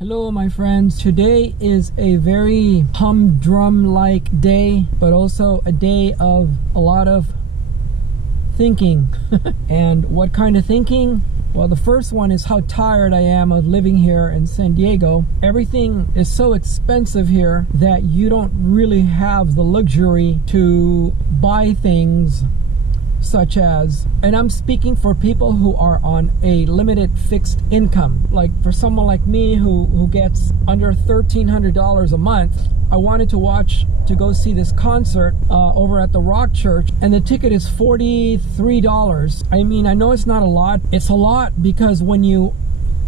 Hello my friends, today is a very humdrum-like day, but also a day of a lot of thinking. And what kind of thinking? Well, the first one is how tired I am of living here in San Diego. Everything is so expensive here that you don't really have the luxury to buy things such as, and I'm speaking for people who are on a limited fixed income. Like for someone like me who gets under $1,300 a month, I wanted to go see this concert over at the Rock Church, and the ticket is $43. I mean, I know it's not a lot. It's a lot because when you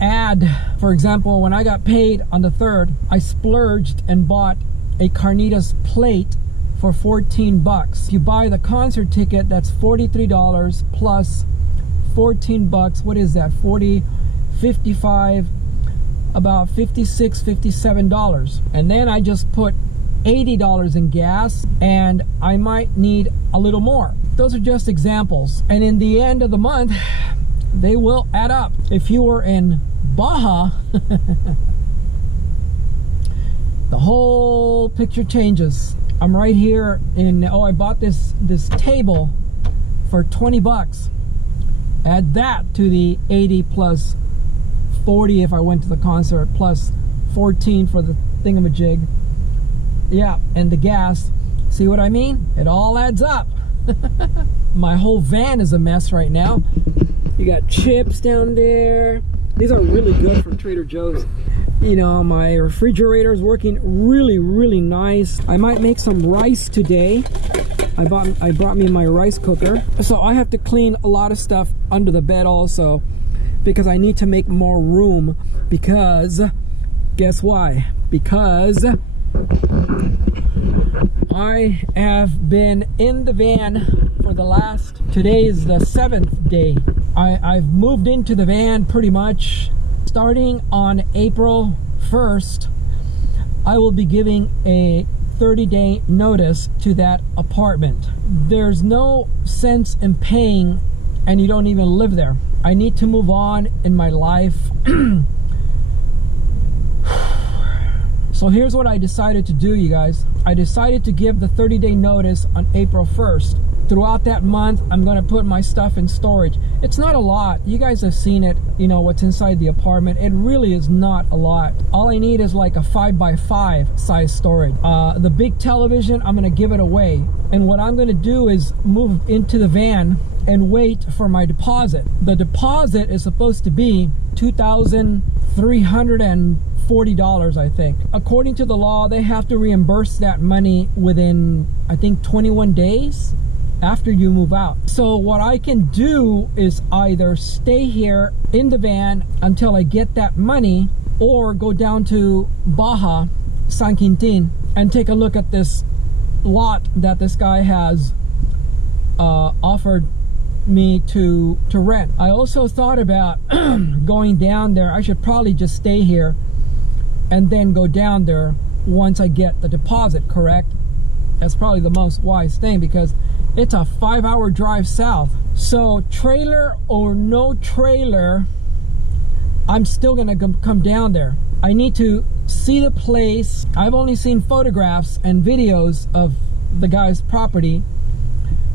add, for example, when I got paid on the 3rd, I splurged and bought a carnitas plate for 14 bucks. If you buy the concert ticket, that's $43 plus 14 bucks. What is that? 40, 55, about $56, $57. And then I just put $80 in gas, and I might need a little more. Those are just examples. And in the end of the month, they will add up. If you were in Baja, the whole picture changes. I'm right here in, I bought this table for 20 bucks. Add that to the 80 plus 40 if I went to the concert, plus 14 for the thingamajig. Yeah, and the gas. See what I mean? It all adds up. My whole van is a mess right now. You got chips down there. These are really good from Trader Joe's. You know, my refrigerator is working really nice. I might make some rice today. I brought me my rice cooker. So I have to clean a lot of stuff under the bed also, because I need to make more room. Because guess why? Because I have been in the van for the last, today is the 7th day. I've moved into the van pretty much. Starting on April 1st, I will be giving a 30-day notice to that apartment. There's no sense in paying and you don't even live there. I need to move on in my life. So here's what I decided to do, you guys. I decided to give the 30-day notice on April 1st. Throughout that month, I'm gonna put my stuff in storage. It's not a lot. You guys have seen it, you know, what's inside the apartment. It really is not a lot. All I need is like a 5x5 size storage. The big television, I'm gonna give it away. And what I'm gonna do is move into the van and wait for my deposit. The deposit is supposed to be $2,340, I think. According to the law, they have to reimburse that money within, I think, 21 days after you move out. So what I can do is either stay here in the van until I get that money, or go down to Baja, San Quintin, and take a look at this lot that this guy has offered me to rent. I also thought about going down there. I should probably just stay here and then go down there once I get the deposit, correct? That's probably the most wise thing, because it's a 5-hour drive south. So trailer or no trailer, I'm still gonna come down there. I need to see the place. I've only seen photographs and videos of the guy's property,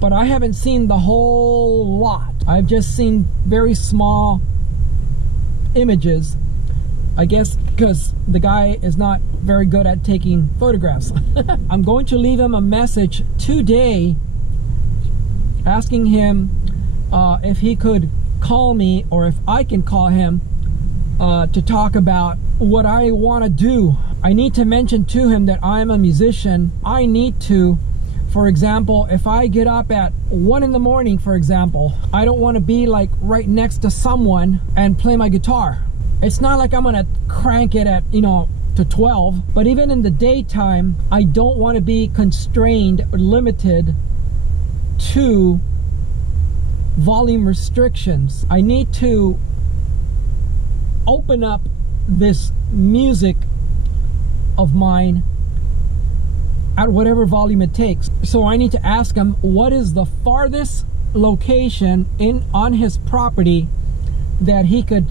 but I haven't seen the whole lot. I've just seen very small images, I guess because the guy is not very good at taking photographs. I'm going to leave him a message today asking him if he could call me, or if I can call him to talk about what I want to do. I need to mention to him that I'm a musician. I need to, for example, if I get up at 1 in the morning, for example, I don't want to be like right next to someone and play my guitar. It's not like I'm gonna crank it at, you know, to 12, but even in the daytime, I don't want to be constrained or limited to volume restrictions. I need to open up this music of mine at whatever volume it takes. So I need to ask him what is the farthest location on his property that he could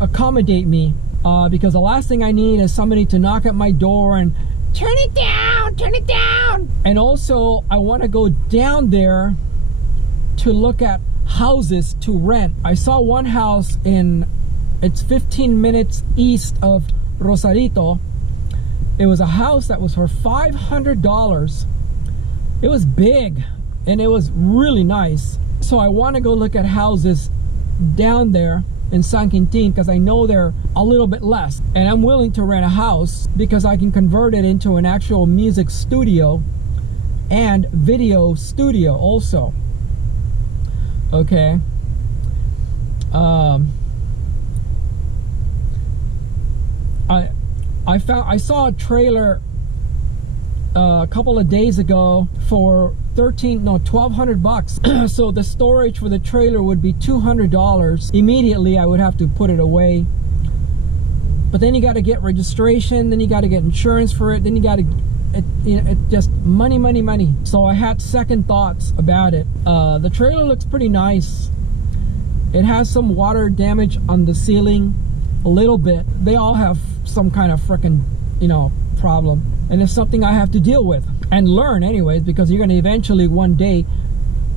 accommodate me because the last thing I need is somebody to knock at my door and turn it down, turn it down. And also I want to go down there to look at houses to rent. I saw one house it's 15 minutes east of Rosarito. It was a house that was for $500. It was big and it was really nice. So I want to go look at houses down there in San Quintin because I know they're a little bit less, and I'm willing to rent a house because I can convert it into an actual music studio and video studio also. Okay. I saw a trailer a couple of days ago for $1,200. So the storage for the trailer would be $200. Immediately I would have to put it away, but then you got to get registration, then you got to get insurance for it, then you got to it just money. So I had second thoughts about it. The trailer looks pretty nice. It has some water damage on the ceiling, a little bit. They all have some kind of freaking problem, and it's something I have to deal with and learn anyways, because you're going to eventually one day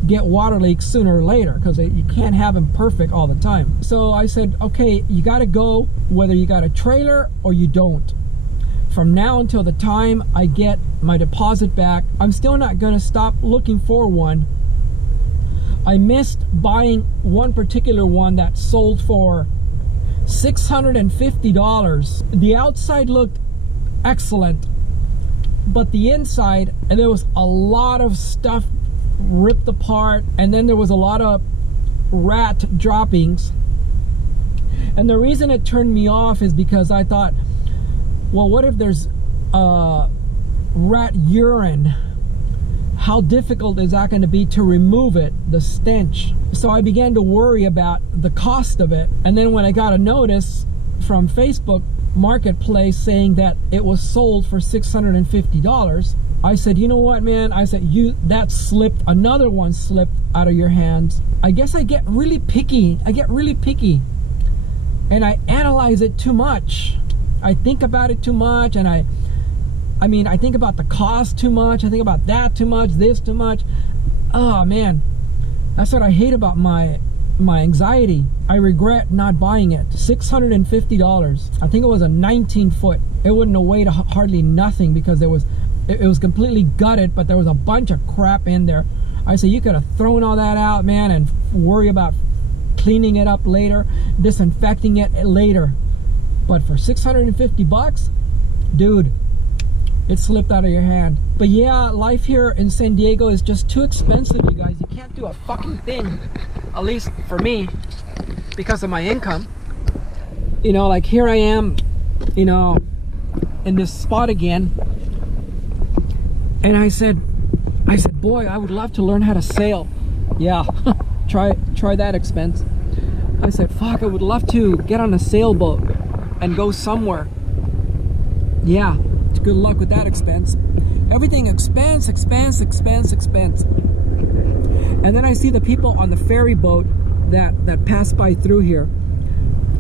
get water leaks sooner or later, because you can't have them perfect all the time. So I said, okay, you got to go whether you got a trailer or you don't. From now until the time I get my deposit back, I'm still not going to stop looking for one. I missed buying one particular one that sold for $650. The outside looked excellent, but the inside, and there was a lot of stuff ripped apart, and then there was a lot of rat droppings. And the reason it turned me off is because I thought, well, what if there's rat urine? How difficult is that going to be to remove it, the stench? So I began to worry about the cost of it. And then when I got a notice from Facebook Marketplace saying that it was sold for $650, I said, you know what, man? I said, that slipped, another one slipped out of your hands. I guess I get really picky. And I analyze it too much. I think about it too much, and I think about the cost too much. I think about that too much, this too much. Oh man, that's what I hate about my anxiety. I regret not buying it. $650. I think it was a 19-foot. It wouldn't have weighed hardly nothing because it was completely gutted, but there was a bunch of crap in there. I said, you could have thrown all that out, man, and worry about cleaning it up later, disinfecting it later. But for $650, dude, it slipped out of your hand. But yeah, life here in San Diego is just too expensive, you guys. You can't do a fucking thing, at least for me, because of my income. Like here I am, in this spot again, and I said, boy, I would love to learn how to sail. Yeah, try that expense. I said, fuck, I would love to get on a sailboat and go somewhere. Yeah, good luck with that expense. Everything expense. And then I see the people on the ferry boat that pass by through here,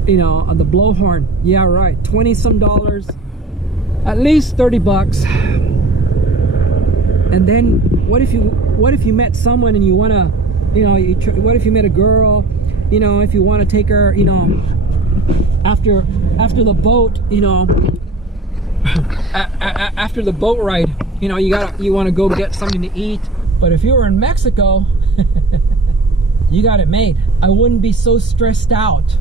on the blowhorn. Yeah, right, 20 some dollars, at least 30 bucks. And then what if you met someone and you want to, what if you met a girl, if you want to take her, after the boat, after the boat ride, you want to go get something to eat. But if you were in Mexico, you got it made. I wouldn't be so stressed out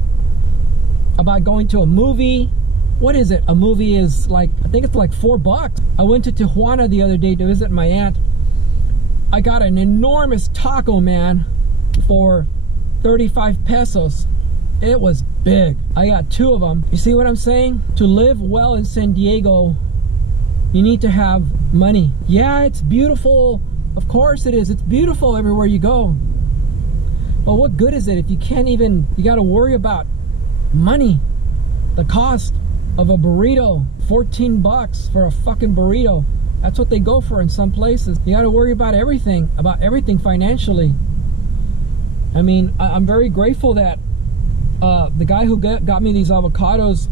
about going to a movie. What is it? A movie is like, I think it's like $4. I went to Tijuana the other day to visit my aunt. I got an enormous taco, man, for 35 pesos. It was big. I got 2 of them. You see what I'm saying? To live well in San Diego, you need to have money. Yeah, it's beautiful. Of course it is. It's beautiful everywhere you go. But what good is it if you can't even, you got to worry about money. The cost of a burrito, 14 bucks for a fucking burrito. That's what they go for in some places. You got to worry about everything financially. I mean, I'm very grateful that the guy who got me these avocados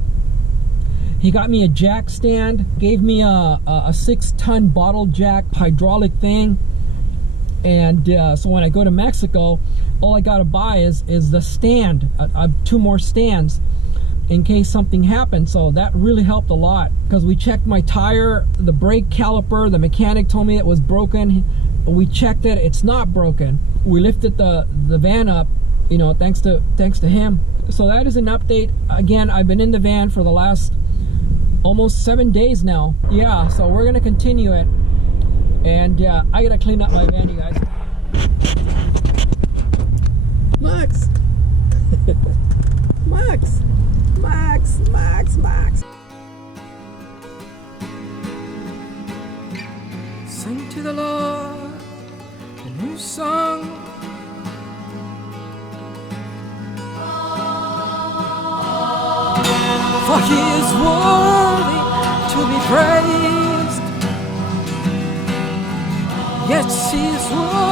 He got me a jack stand, gave me a 6-ton bottle jack hydraulic thing. And so when I go to Mexico, all I gotta buy is the stand, 2 more stands in case something happens. So that really helped a lot, because we checked my tire, the brake caliper, the mechanic told me it was broken. We checked it, it's not broken. We lifted the van up, you know, thanks to him. So that is an update. Again, I've been in the van for the last almost 7 days now. Yeah, so we're gonna continue it. And I gotta clean up my van, you guys. Max! Max! Max! Max! Max! Sing to the Lord a new song. For He is worthy to be praised. Yes, He is worthy